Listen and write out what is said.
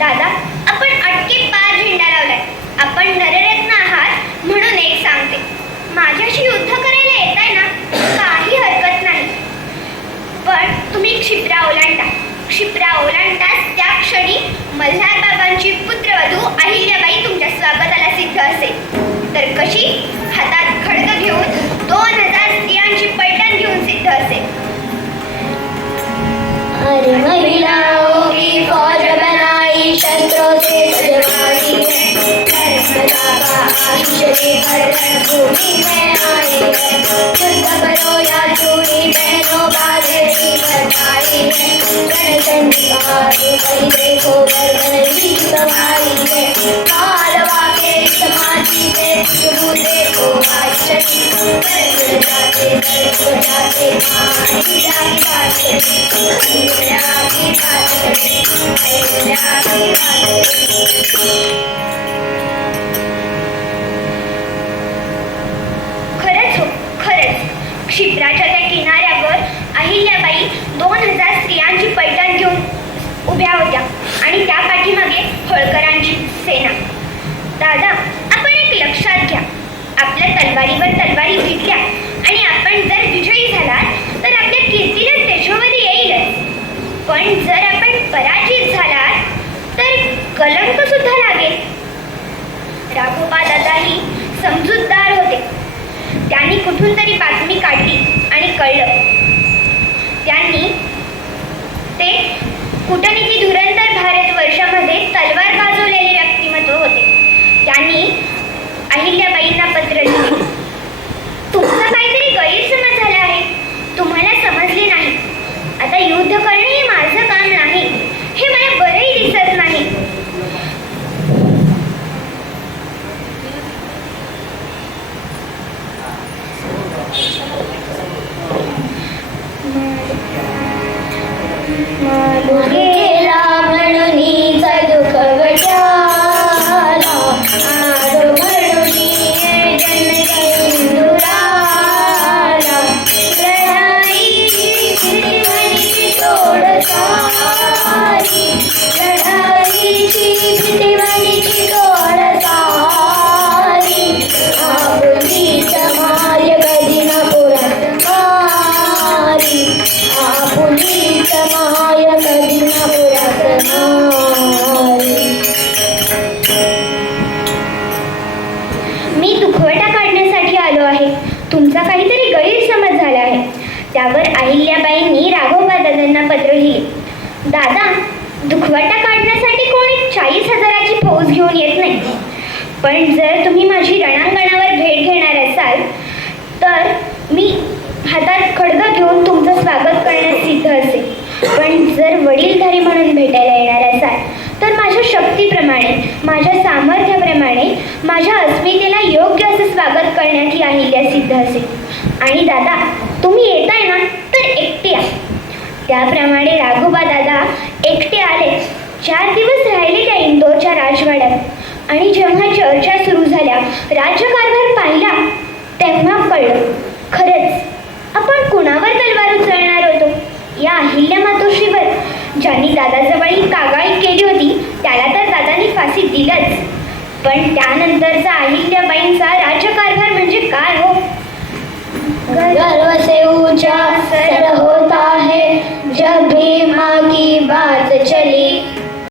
दादा, आपण अटके पार झेंडा लावलाय. आपण नररत्न आहात म्हणून एक सांगते, माझ्याशी युद्ध करायला येताय ना, काही हरकत नाही. पण तुम्ही क्षिप्रा ओलांडा. क्षिप्रा ओलांडताच त्या क्षणी मल्हार बाबांची पुत्रवधू अहिल्याबाई तुमच्या स्वागताला सिद्ध असेल. तर कशी? हातात खड्ग घेऊन 2000 स्त्रियांची पैठण घेऊन सिद्ध असेल. अरे महिलाओं की फौज बनाई, शस्त्रों से सजवाई है, नर्मदा का आश्रय हर भूमि में आई है. युद्ध करो या चूड़ी पहनो, बादरी बजाई है, रणचंडिका कहीं देखो गर्भवती सवाई है. मालवा के समाधि पे तुम देखो आश्चर्य, जाते जाते खरंच हो, खरंच. क्षिप्राच्या त्या किनाऱ्यावर अहिल्याबाई 2000 स्त्रियांची पैठण घेऊन उभ्या होत्या आणि त्या पाठीमागे होळकरांची सेना. दादा, आपण एक लक्षात घ्या, आपल्या तलवारीवर तलवारी भिडल्या आणि आपण जर विजयी झालात तर आपल्या कीर्तीला तेजोवधी येईलच. पण जर आपण पराजित झालात तर कलंक सुद्धा लागेल. राघोबा दादाही समजूतदार होते. त्यांनी कुठून तरी बातमी काढली आणि कळलं. त्यांनी ते कूटनीती धुरंधर भारतवर्षामध्ये तलवार गाजवलेले व्यक्तिमत्व होते. त्यांनी अहिल्याबाईंना पत्र लिहिले. तुमचा काहीतरी गैरसमज झाला आहे, तुम्हाला समजले नाही. आता युद्ध करणे हे माझं काम नाही, हे मला बरंही दिसत नाही. गेला म्हणूनीचा दुःख वटाला, आडो म्हणूनी जनकंदुराला, लढाईची भीतीवणीची तोड सारी, लढाईची भीतीवणीची तोड सारी. आपुलीचा माय कधी ना पुरात मारी, आपुलीचा माय कधी ना पुरात मारी. मी दुखवटा काढण्यासाठी आलो आहे. तुमचा काहीतरी गैरसमज झाला आहे. त्यावर अहिल्याबाईंनी राघोबा दादांना पत्र लिहिले. दादा, दुखवटा काढण्यासाठी कोणी 40,000ची फौज घेऊन येत नाही. पण जर तुम्ही माझी रणांगणावर भेट घेणार असाल तर मी हातात खड्ग घेऊन तुमचं स्वागत करण्यास सिद्ध असेल. पण जर वडीलधारी म्हणून भेटायला येणार असाल तर माझ्या शक्तीप्रमाणे, माझ्या सामर्थ्याप्रमाणे, माझ्या अस्मितेला योग्य असं स्वागत करण्यात ही अहिल्या सिद्ध असेल. आणि दादा, तुम्ही येताय ना तर एकटे या. त्याप्रमाणे राघोबा दादा एकटे आले. 4 दिवस राहिले त्या इंदोरच्या राजवाड्यात आणि जेव्हा चर्चा सुरू झाल्या, राज्यकारभार पाहिला, तेव्हा कळलं खरंच आपण कुणावर तलवार उचलणार होतो. या अहिल्या मातोश्रीवर. ज्यांनी दादाजवळ ही कागाळी केली होती त्याला तर दादांनी फाशी दिलंच, पण त्यानंतरचा अहिल्याबाईंचा राज्यकारभार म्हणजे काय हो. गर्व से ऊंचा सर होता है जब भी माँ की बात चली,